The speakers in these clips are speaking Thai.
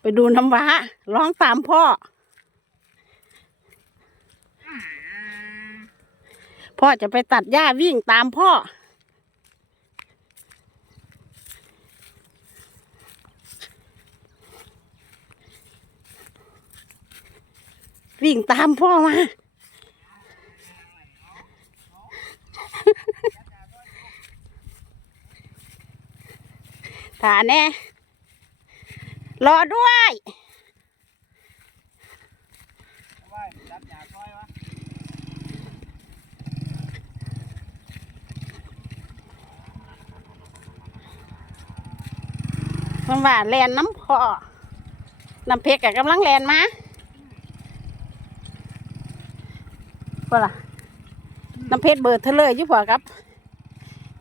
ไปดูน้ำว้า ร้องตามพ่อ พ่อจะไปตัดหญ้าวิ่งตามพ่อ วิ่งตามพ่อมาถาแน่ รอด้วยว่าจับยาค่อยวะมันว่าแลนน้ำพอน้ำเพชรกับกำลังแลนมาว่าล่ะน้ำเพชรเบิดเธอเลยยู่พอครับ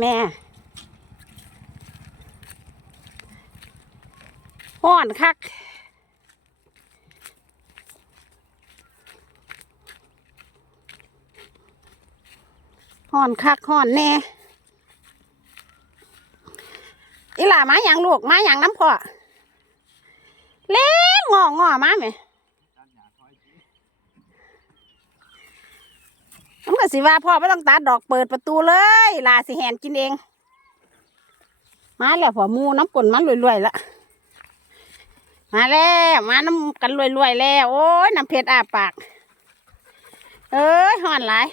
แม่ ห้อนคักห้อนคักห้อนแน่อีหล่ามาอย่างลูกมาอย่างน้ำพ่อเล่นงองอมาไหมจับยาค่อยสิน้ำกสิว่าพ่อไม่ต้องตัดดอกเปิดประตูเลยลาสิแหนกินเอง มาแล้วพ่อมูน้ำกลนมันรวยๆและ มาแล้วมาน้ำกันรวยๆแล้ว โอ้ยน้ำเพชรอาปาก เอ้ยห่อนหลาย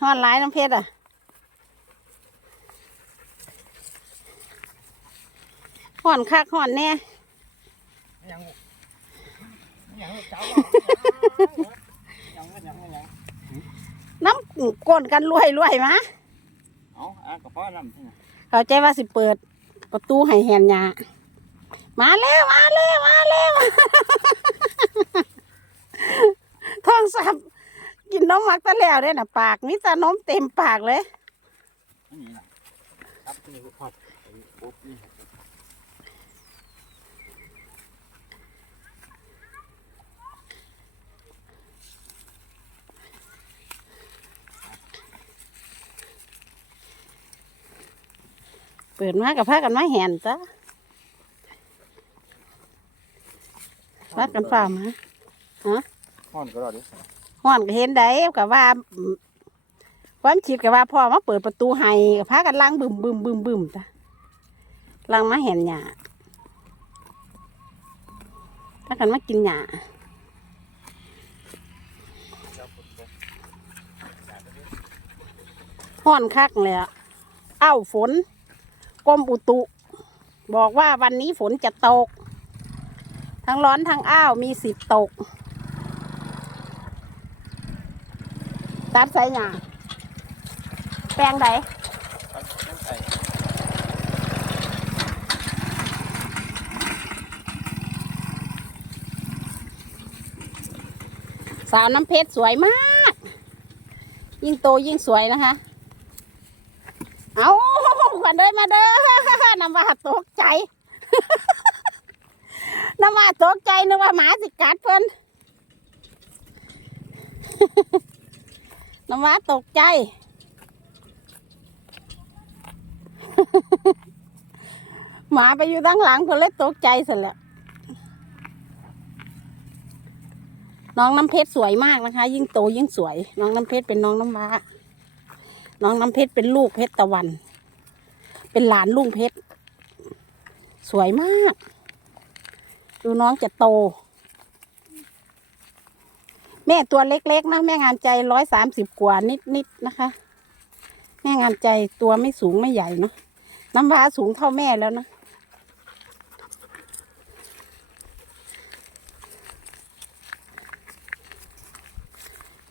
ห่อนหลายน้ำเพชรอะห่อนคักห่อนแน่ไม่ยังลูกไม่ยังลูกเจ้ายังไม่ยังไม่ยังน้ำก้นกันรวยรวยๆมาเอาอะกระเพาะลำที่ไหนเข้าใจว่าสิเปิด ประตูให้แหนยา มาแล้วมาแล้วมาแล้วท้องสับกินนมมักตะแล้วเด้น่ะ ปากมีแต่นมเต็มปากเลยเปิดมากับพากันมาแหนจ้ะ พากันฝ่ามาห่อนก็รอดิห้อนก็เห็นได้กับว่าอืมความคิดกับว่าพ่อมาเปิดประตูให้กับพากันล้างบึมบึมบึมบึมจ้ะล้างมาแหนหยาพากันมากินหยาเจ้าฝนตกห้อนคักเลยอะเอ้าฝนกรมอุตุ บอกว่าวันนี้ฝนจะตก ทั้งร้อนทั้งอ้าวมีสิทธิ์ตก ตัดใส่หยาแปลงใดสาวน้ำเพชรสวยมาก ยิ่งโตยิ่งสวยนะคะ เอาขวัญเด้มาเด้อน้ำว่าตกใจ น้ำว่าตกใจนึกว่าหมาสิกัดเพิ่นน้ำว่าตกใจ หมาไปอยู่ด้านหลังเพิ่นเลยตกใจเสร็จแล้วน้องน้ำเพชรสวยมากนะคะ ยิ่งโตยิ่งสวย น้องน้ำเพชรเป็นน้องน้ำว้า น้องน้ำเพชรเป็นลูกเพชรตะวัน เป็นหลานลุงเพชร สวยมาก ดูน้องจะโต แม่ตัวเล็กๆนะแม่งานใจร้อยสามสิบกว่านิดๆนะคะ แม่งานใจตัวไม่สูงไม่ใหญ่เนาะน้ำว้าสูงเท่าแม่แล้วนะ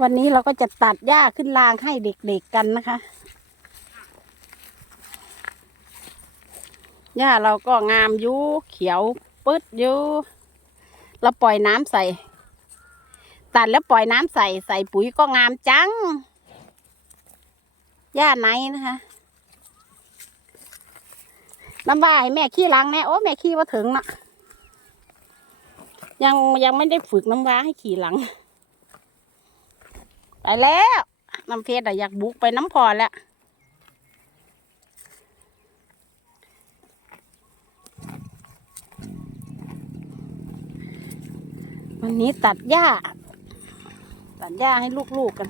วันนี้เราก็จะตัดหญ้าขึ้นรางให้เด็กๆกันนะคะหญ้าเราก็งามยู่เขียว ปึ๊ดอยู่เราปล่อยน้ำใส่ ตัดแล้วปล่อยน้ำใส่ใส่ปุ๋ยก็งามจังหญ้าไหนนะคะน้ำว่าให้แม่ขี้ลังแน่โอ้แม่ขี้ว่าถึงนะยังยังไม่ได้ฝึกน้ำว้าให้ขี่หลัง ไปแล้ว น้ำเพชรอะอยากบุกไปน้ำพอแล้ว วันนี้ตัดหญ้า ตัดหญ้าให้ลูกๆกัน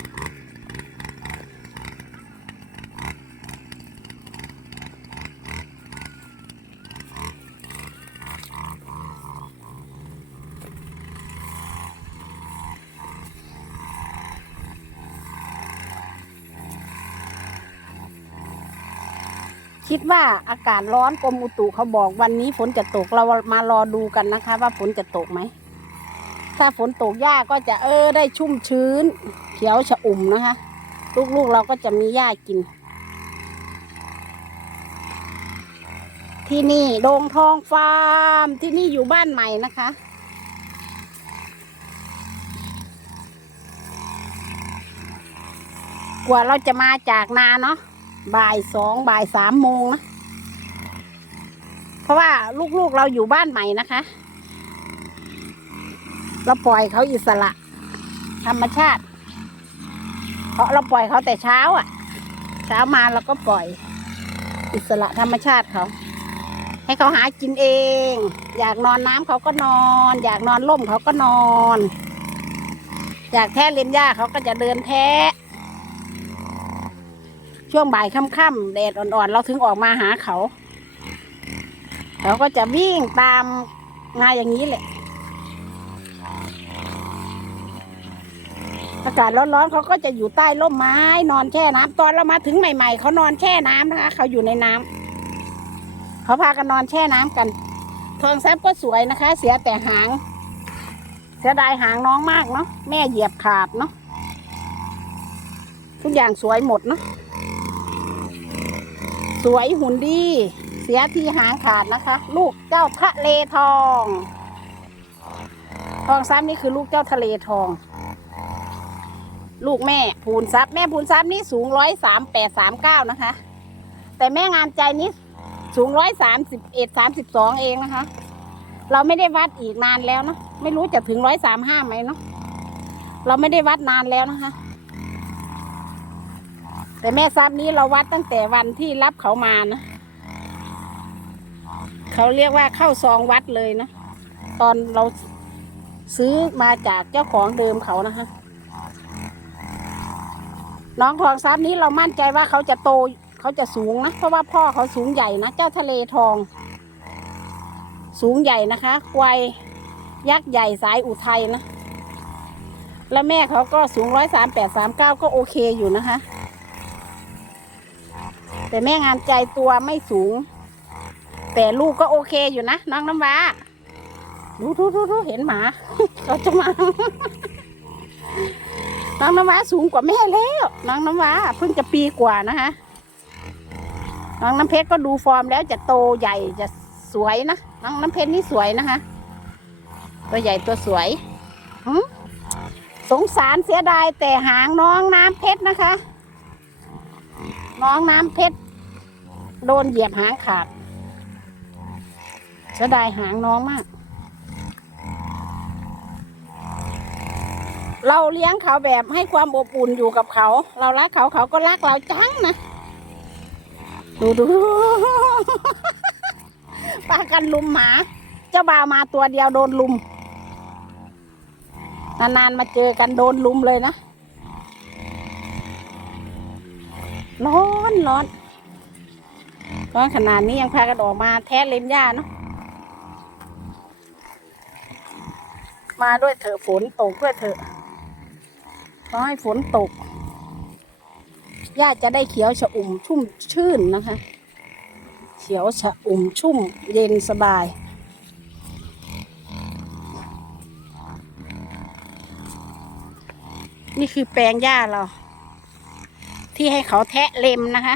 คิดว่าอากาศร้อนกรมอุตุเขาบอกวันนี้ฝนจะตกเรามารอดูกันนะคะ ว่าฝนจะตกไหม ถ้าฝนตกหญ้าก็จะเออได้ชุ่มชื้น เขียวชะอุ่มนะคะ ลูกๆเราก็จะมีหญ้ากิน ที่นี่โดงทองฟาร์มที่นี่อยู่บ้านใหม่นะคะกว่าเราจะมาจากนาเนาะบ่ายสองบ่ายสามโมงนะเพราะว่าลูกๆเราอยู่บ้านใหม่นะคะ เราปล่อยเขาอิสระ ธรรมชาติ เพราะเราปล่อยเขาแต่เช้าอะ เช้ามาเราก็ปล่อย อิสระธรรมชาติเขา ให้เขาหากินเอง อยากนอนน้ำเขาก็นอน อยากนอนร่มเขาก็นอน อยากแท้เลียนหญ้าเขาก็จะเดินแท้ช่วงบ่ายค่ำๆแดดอ่อนๆ เราถึงออกมาหาเขา เขาก็จะวิ่งตามมาอย่างนี้แหละ อากาศร้อนๆเขาก็จะอยู่ใต้ร่มไม้นอนแช่น้ำตอนเรามาถึงใหม่ ๆเขานอนแช่น้ำนะคะเขาอยู่ในน้ำเขาพากันนอนแช่น้ำกัน ทองแซบก็สวยนะคะ เสียแต่หาง เสียดายหางน้องมากเนาะแม่เหยียบขาดเนาะทุกอย่างสวยหมดเนาะสวยหุ่นดี เสียที่หางขาดนะคะ ลูกเจ้าทะเลทอง ทองซ้ำนี่คือลูกเจ้าทะเลทอง ลูกแม่พูนซับแม่พูนซับนี่สูงร้อยสามแปดสามเก้านะคะ แต่แม่งานใจนี่สูงร้อยสามสิบเอ็ดสามสิบสองเองนะคะ เราไม่ได้วัดอีกนานแล้วเนาะไม่รู้จะถึงร้อยสามห้าไหมเนาะเราไม่ได้วัดนานแล้วนะคะ แต่แม่ซับนี้เราวัดตั้งแต่วันที่รับเขามานะเขาเรียกว่าเข้าซองวัดเลยนะ ตอนเราซื้อมาจากเจ้าของเดิมเขานะคะ น้องทองซับนี้เรามั่นใจว่าเขาจะโตเขาจะสูงนะ เพราะว่าพ่อเขาสูงใหญ่นะ เจ้าทะเลทอง สูงใหญ่นะคะควายยักษ์ใหญ่สายอุทัยนะ แล้วแม่เขาก็สูงร้อยสามแปดสามเก้าก็โอเคอยู่นะคะ แต่แม่งานใจตัวไม่สูง แต่ลูกก็โอเคอยู่นะ น้องน้ำว้าดูดูดูดูเห็นหมาเขาจะมา น้องน้ำว้าสูงกว่าแม่แล้ว น้องน้ำว้าเพิ่งจะปีกว่านะคะน้องน้ำเพชรก็ดูฟอร์มแล้วจะโตใหญ่จะสวยนะน้องน้ำเพชรนี่สวยนะคะ ตัวใหญ่ตัวสวยสงสารเสียดายแต่หางน้องน้ำเพชรนะคะ น้องน้ำเพชรโดนเหยียบหางขาดเสียดายหางน้องมาก เราเลี้ยงเขาแบบให้ความอบอุ่นอยู่กับเขา เรารักเขาเขาก็รักเราจังนะ ดูดูปากันลุมหมา เจ้าบ่าวมาตัวเดียวโดนลุม นานๆมาเจอกันโดนลุมเลยนะ ร้อนร้อนร้อนขนาดนี้ยังพากันออกมาแท้เล็มหญ้าเนาะมาด้วยเถอะฝนตกด้วยเถอะ ขอให้ฝนตกหญ้าจะได้เขียวชะอุ่มชุ่มชื่นนะคะ เขียวชะอุ่มชุ่มเย็นสบาย นี่คือแปลงหญ้าเรา ที่ให้เขาแทะเล็มนะคะ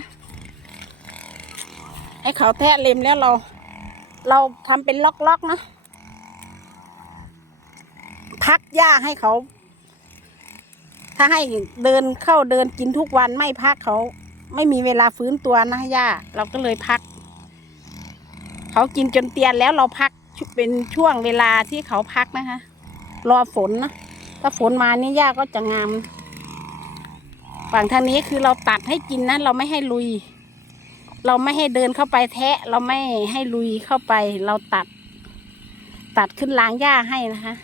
ให้เขาแทะเล็มแล้วเรา เราทำเป็นล็อกๆนะพักหญ้าให้เขา ถ้าให้เดินเข้าเดินกินทุกวันไม่พักเขา ไม่มีเวลาฟื้นตัวนะหญ้าเราก็เลยพัก เขากินจนเตียนแล้วเราพักเป็นช่วงเวลาที่เขาพักนะคะ รอฝนนะถ้าฝนมานี่หญ้าก็จะงามฝั่งทางนี้คือเราตัดให้กินนะเราไม่ให้ลุย เราไม่ให้เดินเข้าไปแทะ เราไม่ให้ลุยเข้าไป เราตัด ตัดขึ้นล้างหญ้าให้นะคะ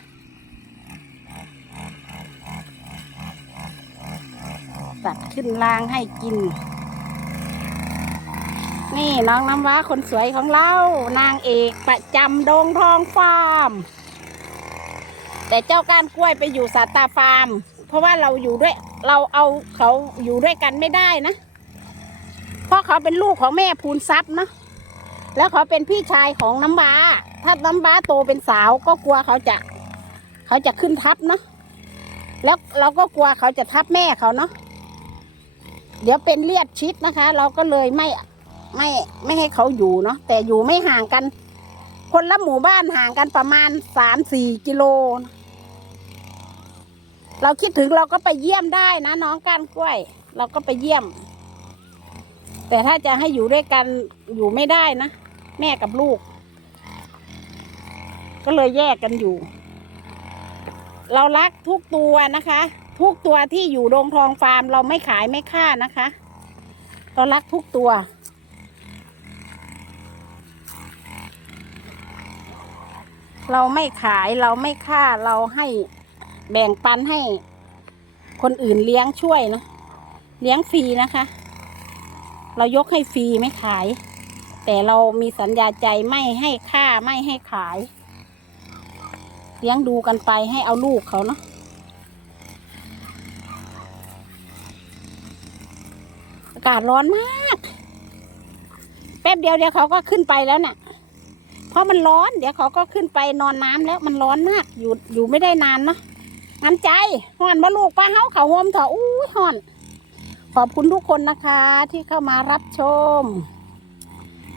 ตัดขึ้นรางให้กิน นี่น้องน้ำว้าคนสวยของเรา นางเอกประจำดงทองฟาร์ม แต่เจ้าก้านกล้วยไปอยู่สาตาฟาร์ม เพราะว่าเราอยู่ด้วยเราเอาเขาอยู่ด้วยกันไม่ได้นะ เพราะเขาเป็นลูกของแม่ภูนทรัพย์นะแล้วเขาเป็นพี่ชายของน้ำว้า ถ้าน้ำว้าโตเป็นสาวก็กลัวเขาจะ เขาจะขึ้นทับเนาะแล้วเราก็กลัวเขาจะทับแม่เขาเนาะ เดี๋ยวเป็นเลียดชิดนะคะ เราก็เลยไม่ไม่ไม่ให้เขาอยู่เนาะแต่อยู่ไม่ห่างกัน คนละหมู่บ้านห่างกันประมาณสามสี่กิโล เราคิดถึงเราก็ไปเยี่ยมได้นะน้องก้านกล้วย เราก็ไปเยี่ยม แต่ถ้าจะให้อยู่ด้วยกันอยู่ไม่ได้นะ แม่กับลูก ก็เลยแยกกันอยู่ เรารักทุกตัวนะคะ ทุกตัวที่อยู่โรงทองฟาร์มเราไม่ขายไม่ฆ่านะคะ เรารักทุกตัว เราไม่ขายเราไม่ฆ่าเราให้แบ่งปันให้คนอื่นเลี้ยงช่วยนะเลี้ยงฟรีนะคะ เรายกให้ฟรีไม่ขาย แต่เรามีสัญญาใจไม่ให้ค่าไม่ให้ขาย เลี้ยงดูกันไปให้เอาลูกเขาเนาะากาศร้อนมาก แป๊บเดียวเดี๋ยวเขาก็ขึ้นไปแล้วเนี่ยเพราะมันร้อน เดี๋ยวเขาก็ขึ้นไปนอนน้ำแล้วมันร้อนมาก อยู่อยู่ไม่ได้นานเนาะงั้นใจห่อนมาลูกป้าเฮาเขาโฮมเถอะอู้ห่อน ขอบคุณทุกคนนะคะ ที่เข้ามารับชม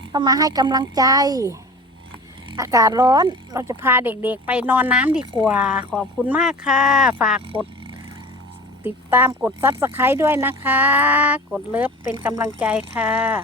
เข้ามาให้กำลังใจ อากาศร้อนเราจะพาเด็กๆไปนอนน้ำดีกว่า ขอบคุณมากค่ะ ฝากกด ติดตามกดซับสไครต์ด้วยนะคะ กดเลิฟเป็นกำลังใจค่ะ